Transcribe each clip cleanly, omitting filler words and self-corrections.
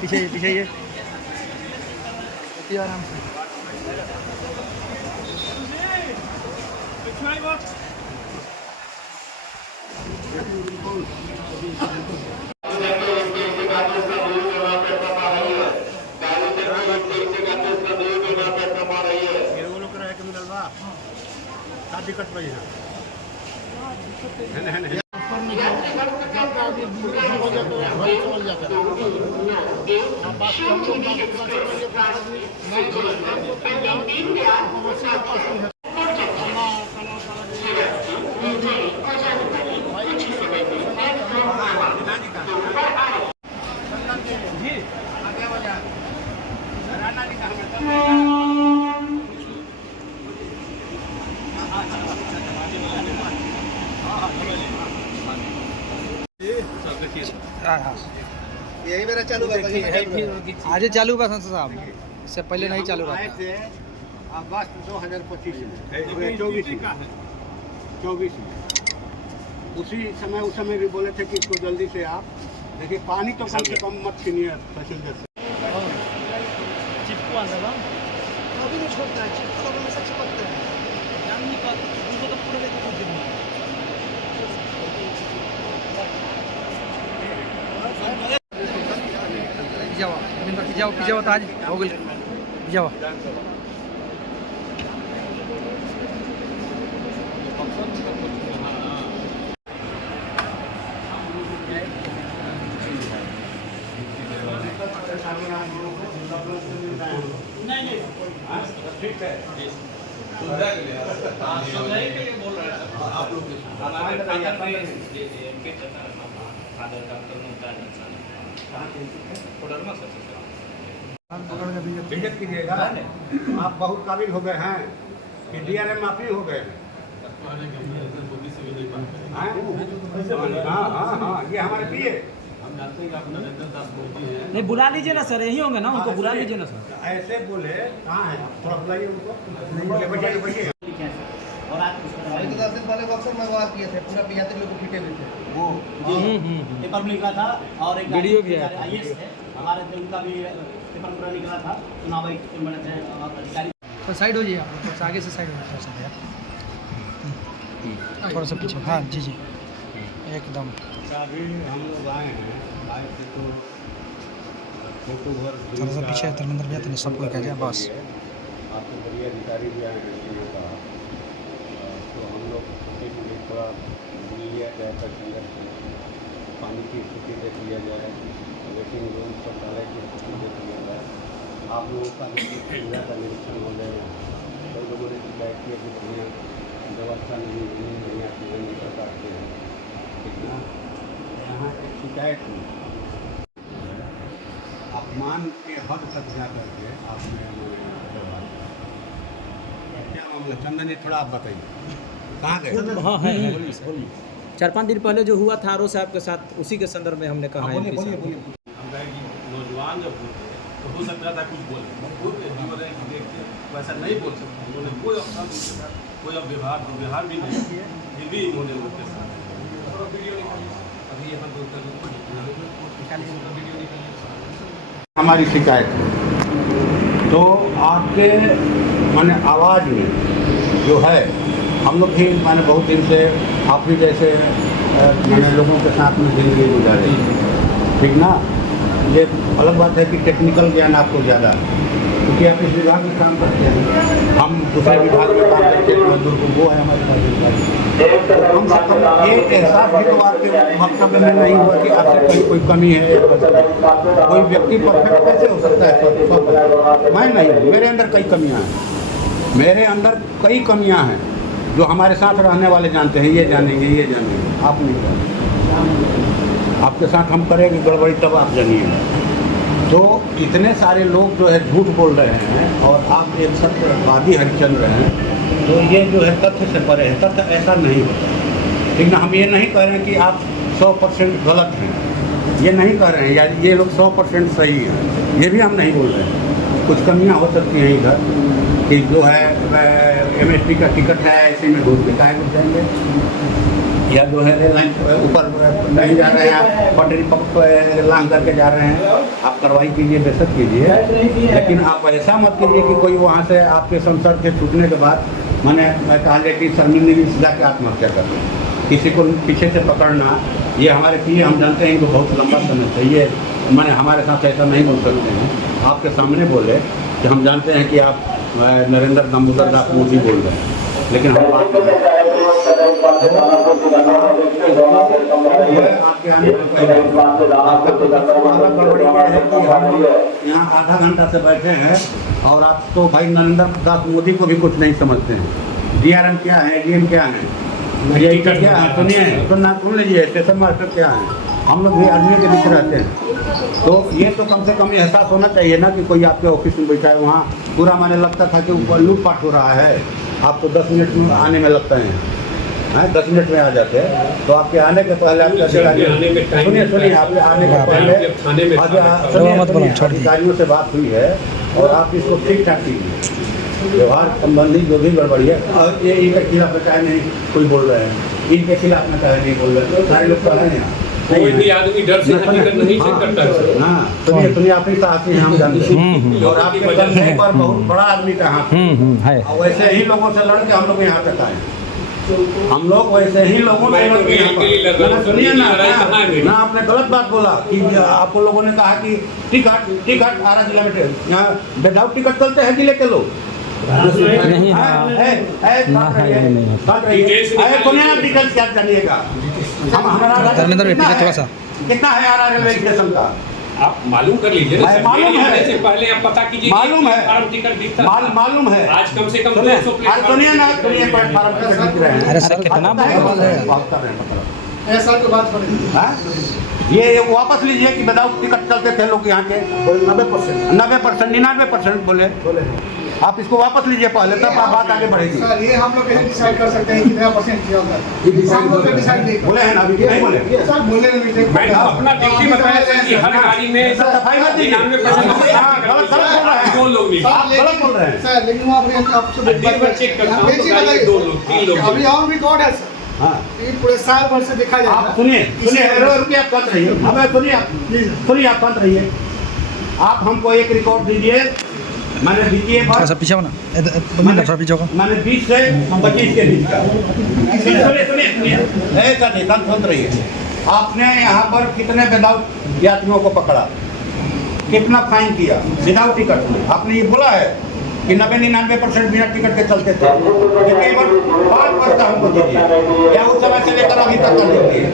पीछे ये आराम से। यही मेरा चालू है। आज चालू बा संसद साहब, इससे पहले नहीं चालू रहा था। अगस्त 2025 में 24 में उसी समय उस समय भी बोले थे कि इसको जल्दी से आप देखिए, पानी तो कम से कम मत छीनिए पैसेंजर से। कभी नहीं छोड़ता है, चिपको तो हमेशा चिपकते हैं। जाओ ताज हो गई जाओ। ठीक है, विजिट कीजिएगा। आप बहुत काबिल हो गए हैं कि DRM आप ही हो गए। हाँ, ये हमारे पिए नहीं, बुला लीजिए ना सर, यही होंगे ना, उनको बुला लीजिए ना सर। ऐसे बोले कहाँ है, थोड़ा बुलाइए उनको। बैठिए। और आज 10 दिन पहले बक्सर में वार किए थे, पूरा यात्री लोग पीटे हुए थे। वो पेपर में निकला था और एक वीडियो भी है। IAS है हमारे थे, उनका भी पेपर पूरा निकला था, चुनाव अधिकारी। तो साइड हो जाइए आप, थोड़ा सा आगे से साइड हो जाए थोड़ा सा पीछे। हाँ जी एकदम। अभी हम लोग आए हैं, आए थे तो फोटो घर थोड़ा सा पीछे धर्मेंद्र भैया तो सबको कह जाए बस। आपके बड़े अधिकारी भी आए हैं का, तो हम लोग थोड़ा लिया जाए पैसेंजर से, पानी की स्थिति देख लिया जाए, वेटिंग रूम शौचालय की स्थिति देख लिया जाए। आप लोगों का सुविधा का निरीक्षण हो जाए। कई लोगों ने शिकायत की कि बढ़िया व्यवस्था नहीं बढ़िया चीज़ें नहीं कर पाते हैं, ठीक ना। यहाँ एक शिकायत हुई, अपमान के हद तक जा करके आपने क्या मामला चंदन जी, थोड़ा आप बताइए कहाँ गए? हाँ है, 4-5 दिन पहले जो हुआ था आरो साहब के साथ, उसी के संदर्भ में हमने कहा है। बोलिए। नौजवान जब होते तो हो सकता था कुछ बोले, वैसा नहीं बोल सकते। उन्होंने कोई अपना उनके साथ कोई अब व्यवहार भी नहीं, फिर भी उन्होंने उनके साथ अभी यहाँ हमारी शिकायत है तो आपके माने आवाज़ में जो है, हम लोग भी माने बहुत दिन से आप ही जैसे मैंने लोगों के साथ में जिंदगी गुजारी, ठीक ना। ये अलग बात है कि टेक्निकल ज्ञान आपको ज़्यादा है, क्योंकि आप इस विभाग में काम करते हैं, हम दूसरे विभाग में काम करते हैं, मजदूर वो है हमारे पास। कम से कम ये एहसास भी तो आपके वक्तव्य में नहीं हुआ कि आपसे कहीं कोई कमी है। कोई व्यक्ति परफेक्ट कैसे हो सकता है? मैं नहीं, मेरे अंदर कई कमियां हैं, मेरे अंदर कई कमियां हैं जो हमारे साथ रहने वाले जानते हैं। ये जानेंगे, आप नहीं जानते। आपके साथ हम करेंगे गड़बड़ी तब आप जानिए। तो इतने सारे लोग जो है झूठ बोल रहे हैं और आप एक सत्यवादी हरिश्चंद्र हैं, तो ये जो है तथ्य से परे है। तथ्य ऐसा नहीं होता, ठीक ना। हम ये नहीं कह रहे हैं कि आप 100% गलत हैं, ये नहीं कह रहे हैं, या ये लोग 100% सही हैं, ये भी हम नहीं बोल रहे हैं। कुछ कमियां हो सकती हैं इधर कि जो है MST का टिकट है, ऐसे में घूस के काहे घुस जाएंगे। या जो है रेल लाइन के ऊपर नहीं जा रहे हैं, आप पटरी पर लांग करके जा रहे हैं, आप कार्रवाई कीजिए, बेशक कीजिए, लेकिन आप ऐसा मत कीजिए कि कोई वहाँ से आपके संसद के छूटने के बाद मैंने कहा जाए कि शर्मिंदगी से जाके आत्महत्या कर लें, किसी को पीछे से पकड़ना, ये हमारे पीए हम जानते हैं इनको बहुत लंबा समय चाहिए, मैंने हमारे साथ ऐसा नहीं बोल सकते हैं, आपके सामने बोले कि हम जानते हैं कि आप नरेंद्र दामोदर दास मोदी बोल रहे हैं, लेकिन हम बात आपके आने से पहले गड़बड़ी यह है कि हम यहाँ आधा घंटा से बैठे हैं और आप तो भाई नरेंद्र दास मोदी को भी कुछ नहीं समझते हैं। DRM क्या है, DM क्या है, यही क्या है, सुनिए तो ना सुन लीजिए, स्टेशन मास्टर क्या है, हम लोग भी आदमी के बीच रहते हैं, तो ये तो कम से कम एहसास होना चाहिए ना कि कोई आपके ऑफिस में बैठा है, वहाँ पूरा माने लगता था कि ऊपर लूटपाट हो रहा है, आपको 10 मिनट में आने में लगता है, 10 मिनट में आ जाते हैं, तो आपके आने के पहले आपके सुनिए आपके आने के पहले अधिकारियों से बात हुई है और आप इसको ठीक ठाक कीजिए, व्यवहार संबंधी जो भी गड़बड़ी है, और ये इनके खिलाफ में चाहे नहीं कोई बोल रहे हैं, इनके खिलाफ में चाहे नहीं बोल रहे, सारे लोग तो है यहाँ, कोई भी आदमी डर से नहीं चेक करता है। हाँ सुनिए आप ही साथी हैं, हम जानते हैं, और आपके कंधे पर बहुत बड़ा आदमी का हाथ है, और वैसे ही लोगों से लड़ के हम लोग यहाँ तक आए, हम लोग वैसे ही लोगों से लड़ के, सुनिए ना आपने गलत बात बोला कि आपको लोगों ने कहा कि टिकट 18 किलोमीटर यहाँ विदाउट टिकट चलते हैं जिले के लोग, नहीं डिटेल्स क्या जानिएगा, धर्मेंद्र भाई पीछे थोड़ा सा कितना है यार रेलवे स्टेशन का, आप मालूम कर लीजिए ना, मालूम है से पहले आप पता कीजिए, मालूम है, फार्म टिकट दिखता मालूम है, आज कम से कम 200 सुनिए ना, सुनिए प्लेटफार्म टिकट दिख रहे हैं, अरे सर कितना ये वापस लीजिए कि विदाउट टिकट चलते थे लोग यहाँ के 90%, 99% बोले, आप इसको वापस लीजिए पहले, तब आप बात आगे बढ़ेगी। सर ये हम लोग कैसे डिसाइड कर सकते हैं कितना परसेंट किया होगा, हम लोग डिसाइड नहीं बोले हैं ना, अभी नहीं बोले सर, बोलने में मिस्टेक, मैंने अपना ड्यूटी बताया सर कि हर गाड़ी में सफाई मत दीजिए, गलत बोल रहे हैं, दो लोग नहीं, आप गलत बोल रहे हैं सर, लेकिन वहाँ पर आपसे चेक करता हूँ तो गाड़ी में 2 लोग 3 लोग, अभी और रिकॉर्ड है सर, हाँ ये पूरे साल भर से देखा जाए, आप सुनिए रुकिए, आप शांत रहिए, हमें सुनिए आप शांत रहिए, आप हमको एक रिकॉर्ड दीजिए, मैंने द्वितीय थोड़ा सा पीछे होना, थोड़ा पीछे होगा, मैंने 20 से 25 के बीच का, सुनिए ऐसा नहीं, शांत रहिए, आपने यहाँ पर कितने विदाउट यात्रियों को पकड़ा, कितना फाइन किया विदाउट टिकट, आपने ये बोला है कि 90-99% बिना टिकट के चलते थे, लेकिन 5 वर्ष का हमको दीजिए, या उस समय से लेकर अभी तक कर दीजिए,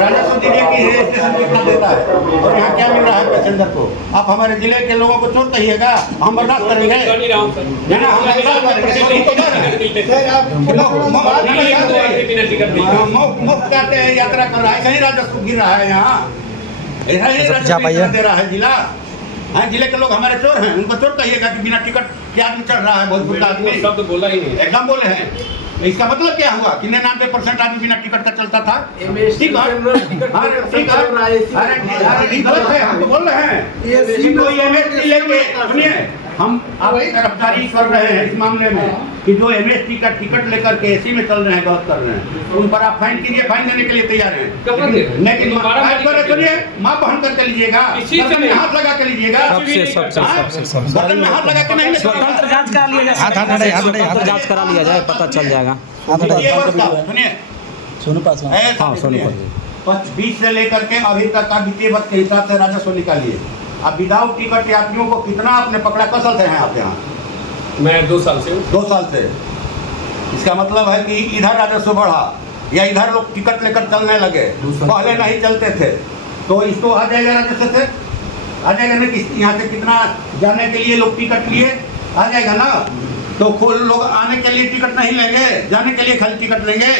राजस्व दीजिए कि ये स्टेशन कितना देता है और यहाँ क्या मिल रहा है पैसेंजर को, आप हमारे जिले के लोगों को चोट कहिएगा, हम बर्दाश्त करेंगे, ना हम मुफ्त करते हैं, यात्रा कर रहा है, कहीं राजस्व गिर रहा है, यहाँ ऐसा ही राजस्व दे रहा है जिला, हाँ जिले के लोग हमारे चोर हैं, उनको चोर कहिएगा कि बिना टिकट के आदमी चढ़ रहा है, भोजपुर का आदमी शब्द बोला ही नहीं, एकदम बोले हैं, इसका मतलब क्या हुआ कि 99% आदमी बिना टिकट का चलता था, ठीक है, गलत है, हम तो बोल रहे हैं, कोई एमएसटी लेके, सुनिए हम आप गिरफ्तारी कर रहे हैं इस मामले में कि जो एमएसटी का टिकट लेकर के एसी में चल रहे हैं, गलत कर रहे हैं, उन पर आप फाइन कीजिए, फाइन देने के लिए तैयार हैं, लेकिन सुनिए माँ बहन करके लीजिएगा, हाथ लगा के लीजिएगा, बटन में हाथ लगा के नहीं, स्वतंत्र जांच करा लिया जाए, स्वतंत्र जांच करा लिया जाए, पता चल जाएगा। सुनिए सोनू पासवान, हाँ सोनू पासवान, 20 से लेकर के अभी तक का वित्तीय वर्ष के हिसाब से राजस्व निकालिए, अब विदाउट टिकट यात्रियों को कितना आपने पकड़ा, कसल से हैं आप यहाँ? मैं 2 साल से 2 साल से, इसका मतलब है कि इधर राजस्व बढ़ा या इधर लोग टिकट लेकर चलने लगे, पहले नहीं चलते थे, तो इसको आ जाएगा राजस्व से, आ जाएगा ना कि यहाँ से कितना जाने के लिए लोग टिकट लिए, आ जाएगा ना, तो लोग आने के लिए टिकट नहीं लेंगे, जाने के लिए खाली टिकट लेंगे,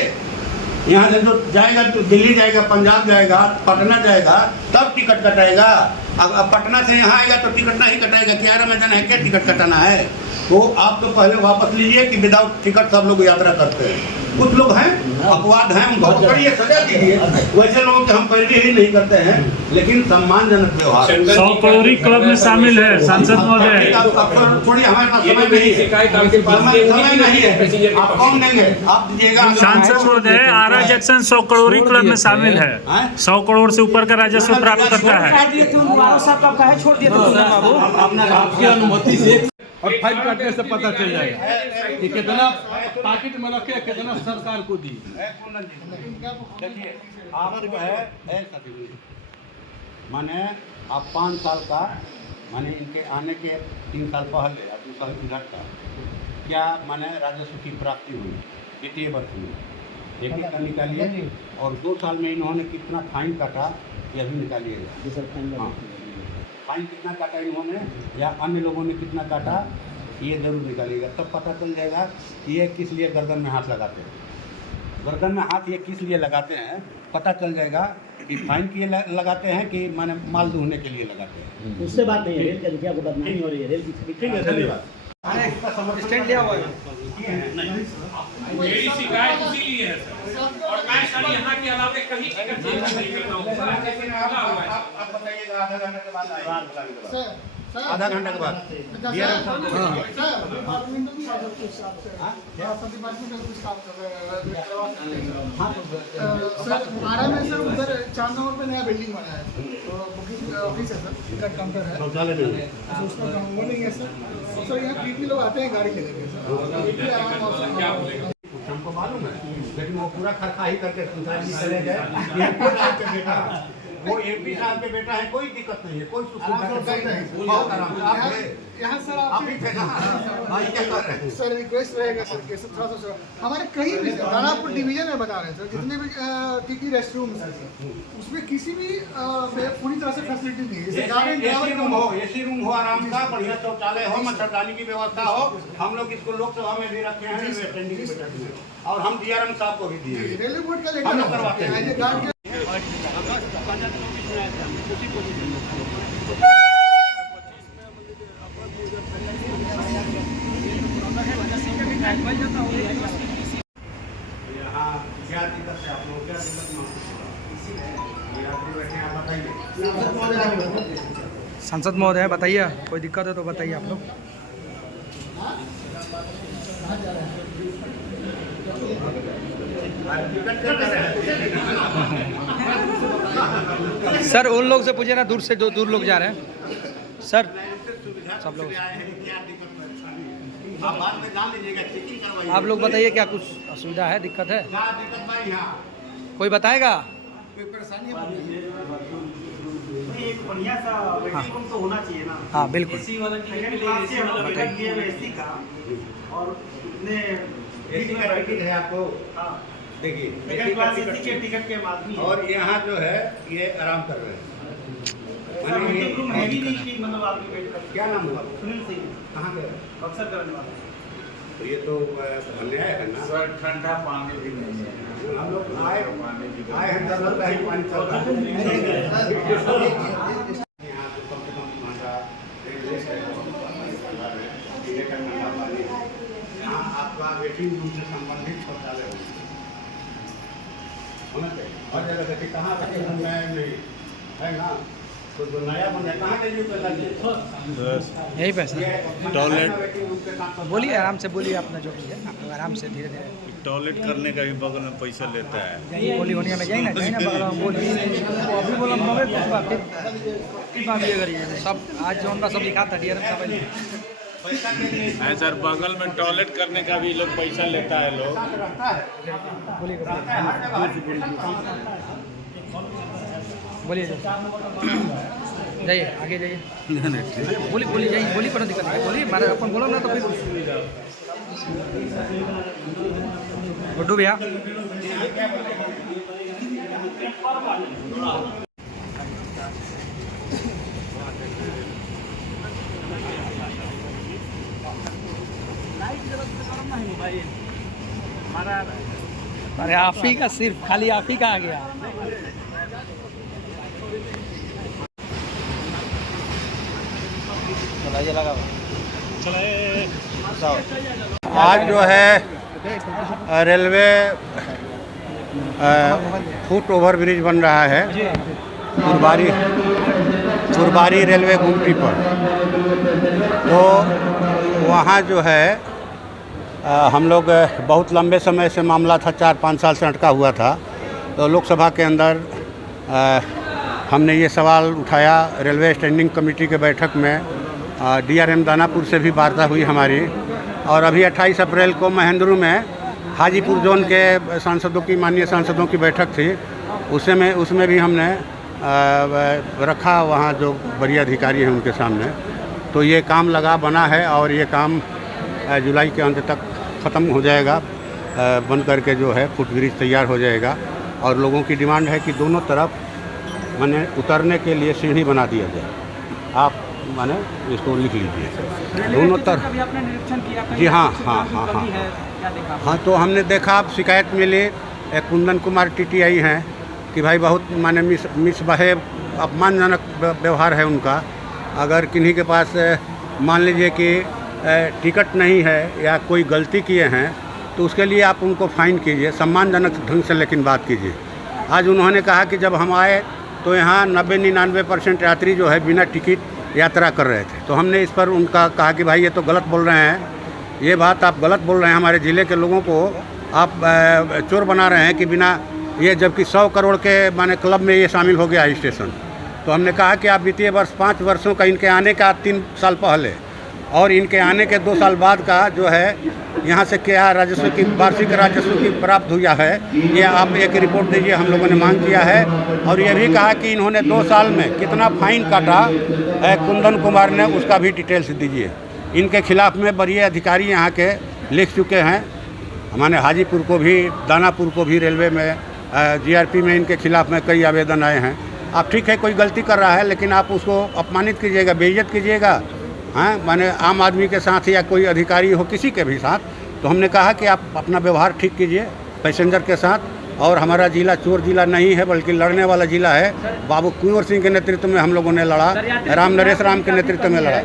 यहाँ से जो जाएगा तो दिल्ली जाएगा, पंजाब जाएगा, पटना जाएगा, तब टिकट कटाएगा, अब पटना से यहाँ आएगा तो टिकट नहीं कटाएगा, 11 में जाना है, क्या टिकट कटाना है, तो आप तो पहले वापस लीजिए कि विदाउट टिकट सब लोग यात्रा करते हैं, कुछ लोग हैं अपवाद हैं उनको पकड़िए, सजा दीजिए। वैसे लोगों के हम पैरवी ही नहीं करते हैं, लेकिन सम्मानजनक व्यवहार। 100 करोड़ी क्लब में शामिल है सांसद महोदय। थोड़ी हमारे पास समय नहीं है, समय नहीं है, आप कौन देंगे, आप दीजिएगा। सांसद महोदय, आरा जंक्शन 100 करोड़ी क्लब में शामिल है, 100 करोड़ से ऊपर का राजस्व प्राप्त करता है। छोड़ दिए आपकी अनुमति से और फाइल काटने से पता चल जाएगा कि कितना पाकिट में रखे, कितना सरकार को दी। देखिए आप जो है ऐसा माने आप 5 साल का माने इनके आने के 3 साल पहले या 2 साल इधर का क्या माने राजस्व की प्राप्ति हुई वित्तीय वर्ष में, एक का निकालिए, और 2 साल में इन्होंने कितना फाइन काटा यह भी निकालिएगा। हाँ, फाइन कितना काटा इन्होंने या अन्य लोगों ने कितना काटा ये जरूर निकालिएगा, तब पता चल जाएगा कि ये किस लिए गर्दन में हाथ लगाते हैं। गर्दन में हाथ ये किस लिए लगाते हैं पता चल जाएगा कि फाइन के लिए लगाते हैं कि माने माल दूहने के लिए लगाते हैं। उससे बात नहीं है, रेल के मुखिया को बदनामी हो रही है, रेल की। ठीक है, धन्यवाद। स्टैंड लिया हुआ है। मेरी शिकायत इसीलिए है सर, और मैं सर यहाँ के अलावा कहीं टिकट नहीं करता हूँ। आप बताइएगा आधा घंटे के बाद आएगा, आधा घंटे के बाद सर आरा में सर उधर 4 नंबर पे नया बिल्डिंग बना है, तो बुकिंग ऑफिस है सर, टिकट काउंटर है, उसका काम वो नहीं है सर। सर यहाँ पीपी लोग आते हैं गाड़ी लेकर सर, हमको मालूम है, लेकिन वो पूरा खर्चा ही करके संसार जी चले गए। वो 1 साल के बेटा है, कोई दिक्कत नहीं है, कोई बहुत आराम से यहाँ सर आप ही थे ना, क्या कर रहे हैं सर रिक्वेस्ट रहेगा सर कि थोड़ा सा हमारे कहीं भी दानापुर डिवीजन में बता रहे हैं सर, जितने भी टीटी रेस्ट रूम है सर, उसमें किसी भी पूरी तरह से फैसिलिटी नहीं है। एसी रूम हो आराम का, बढ़िया शौचालय हो, मच्छरदानी की व्यवस्था हो। हम लोग इसको लोकसभा में भी रखे हैं अटेंडिंग की बैठक में, और हम DRM साहब को भी दिए, रेलवे बोर्ड का हम लोग करवाते हैं। लेकर यहाँ क्या दिक्कत है आप लोग, क्या दिक्कत बताइए। सांसद महोदय बताइए, कोई दिक्कत है तो बताइए आप लोग। सर उन लोग से पूछे ना, दूर से जो दूर लोग जा रहे हैं सर, सब लोग। आप बाद में जान लीजिएगा, चेकिंग करवाइए। आप लोग बताइए क्या कुछ असुविधा है, दिक्कत है, कोई बताएगा? कोई परेशानी है? एक बढ़िया सा वेटिंग रूम तो होना चाहिए ना। हाँ बिल्कुल। एसी वाला टिकट लिए एसी का, और इतने एसी का टिकट है आपको। हाँ देखिए सेकंड क्लास एसी के टिकट के माध्यम, और यहाँ जो है ये आराम कर रहे हैं। वेटिंग रूम है ही नहीं कि मतलब आदमी वेट कर। क्या नाम हुआ? सुनील सिंह, कहाँ के? बक्सर करने वाला। तो ये तो अन्याय है ना सर, ठंडा पानी भी नहीं है। हम लोग आए हैं, डर लगता है कि पानी चल रहा है। यहाँ तो कम से कम हमारा यहाँ आपका वेटिंग रूम से संबंधित शौचालय होना चाहिए। हर जगह देखिए कहाँ वेटिंग रूम नहीं है ना, तो जो नया बन जाए कहाँ चाहिए यही पैसा। टॉयलेट बोलिए आराम से, बोलिए अपना जो भी है, आप आराम से धीरे धीरे। टॉयलेट करने का भी बगल में पैसा लेता है। बोली होनी में जाइए ना बगल में बोलिए, अभी बोला नवे फिर बात ये करिए सब। आज जो उनका सब लिखा था DRM सब है सर, बगल में टॉयलेट करने का भी लोग पैसा लेता है लोग। बोलिए जाइए, आगे जाइए, बोली जाइए, बोली पर दिक्कत है, बोलिए मारे अपन बोलो ना तो फिर। गुड्डू भैया अरे आप ही का, सिर्फ खाली आप ही का आ गया। चलाइए, लगा आज जो है रेलवे फुट ओवर ब्रिज बन रहा है कुरबारी रेलवे गुमटी पर। तो वहाँ जो है हम लोग बहुत लंबे समय से मामला था, 4-5 साल से अटका हुआ था। तो लोकसभा के अंदर हमने ये सवाल उठाया। रेलवे स्टैंडिंग कमेटी के बैठक में DRM दानापुर से भी वार्ता हुई हमारी, और अभी 28 अप्रैल को महेंद्रू में हाजीपुर जोन के सांसदों की, माननीय सांसदों की बैठक थी। उसमें भी हमने रखा वहाँ जो बड़ी अधिकारी हैं उनके सामने। तो ये काम लगा बना है और ये काम जुलाई के अंत तक ख़त्म हो जाएगा, बन करके जो है फुटब्रिज तैयार हो जाएगा। और लोगों की डिमांड है कि दोनों तरफ माने उतरने के लिए सीढ़ी बना दिया जाए। आप माने इसको लिख लीजिए, दोनों तरफ। जी हाँ। हाँ, तो हमने देखा, शिकायत मिली, कुंदन कुमार TTI हैं कि भाई बहुत माने मिसबिहेव, अपमानजनक व्यवहार है उनका। अगर किन्हीं के पास मान लीजिए कि टिकट नहीं है या कोई गलती किए हैं तो उसके लिए आप उनको फाइन कीजिए, सम्मानजनक ढंग से लेकिन बात कीजिए। आज उन्होंने कहा कि जब हम आए तो यहाँ 90-99% यात्री जो है बिना टिकट यात्रा कर रहे थे। तो हमने इस पर उनका कहा कि भाई ये तो गलत बोल रहे हैं, ये बात आप गलत बोल रहे हैं, हमारे ज़िले के लोगों को आप चोर बना रहे हैं कि बिना ये, जबकि 100 करोड़ के माने क्लब में ये शामिल हो गया स्टेशन। तो हमने कहा कि आप वित्तीय वर्ष 5 वर्षों का, इनके आने का 3 साल पहले और इनके आने के 2 साल बाद का जो है यहाँ से क्या राजस्व की, वार्षिक राजस्व की प्राप्त हुआ है, ये आप एक रिपोर्ट दीजिए। हम लोगों ने मांग किया है। और ये भी कहा कि इन्होंने 2 साल में कितना फाइन काटा है कुंदन कुमार ने, उसका भी डिटेल्स दीजिए। इनके खिलाफ़ में बड़े अधिकारी यहाँ के लिख चुके हैं। हमारे हाजीपुर को भी, दानापुर को भी रेलवे में GRP में इनके खिलाफ़ में कई आवेदन आए हैं। आप ठीक है, कोई गलती कर रहा है लेकिन आप उसको अपमानित कीजिएगा, बेइज्जत कीजिएगा, हाँ, माने आम आदमी के साथ या कोई अधिकारी हो, किसी के भी साथ। तो हमने कहा कि आप अपना व्यवहार ठीक कीजिए पैसेंजर के साथ। और हमारा ज़िला चोर ज़िला नहीं है बल्कि लड़ने वाला ज़िला है। बाबू कुंवर सिंह के नेतृत्व में हम लोगों ने लड़ा, राम नरेश राम के नेतृत्व में लड़ा।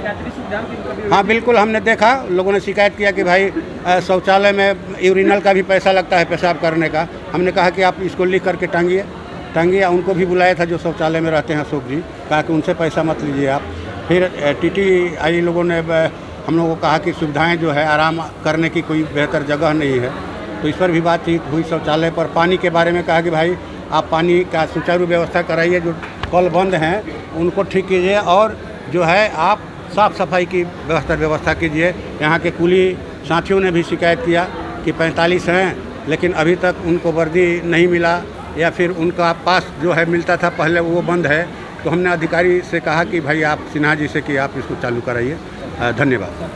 हाँ बिल्कुल, हमने देखा, लोगों ने शिकायत किया कि भाई शौचालय में यूरिनल का भी पैसा लगता है पेशाब करने का। हमने कहा कि आप इसको लिख करके टांगिए। उनको भी बुलाया था जो शौचालय में रहते हैं, अशोक जी, कहा कि उनसे पैसा मत लीजिए आप। फिर TTI लोगों ने हम लोगों को कहा कि सुविधाएं जो है, आराम करने की कोई बेहतर जगह नहीं है। तो इस पर भी बातचीत हुई। शौचालय पर पानी के बारे में कहा कि भाई आप पानी का सुचारू व्यवस्था कराइए, जो कल बंद हैं उनको ठीक कीजिए, और जो है आप साफ़ सफाई की बेहतर व्यवस्था कीजिए। यहाँ के कुली साथियों ने भी शिकायत किया कि 45 हैं लेकिन अभी तक उनको वर्दी नहीं मिला, या फिर उनका पास जो है मिलता था पहले वो बंद है। तो हमने अधिकारी से कहा कि भाई आप सिन्हा जी से कि आप इसको चालू कराइए। धन्यवाद।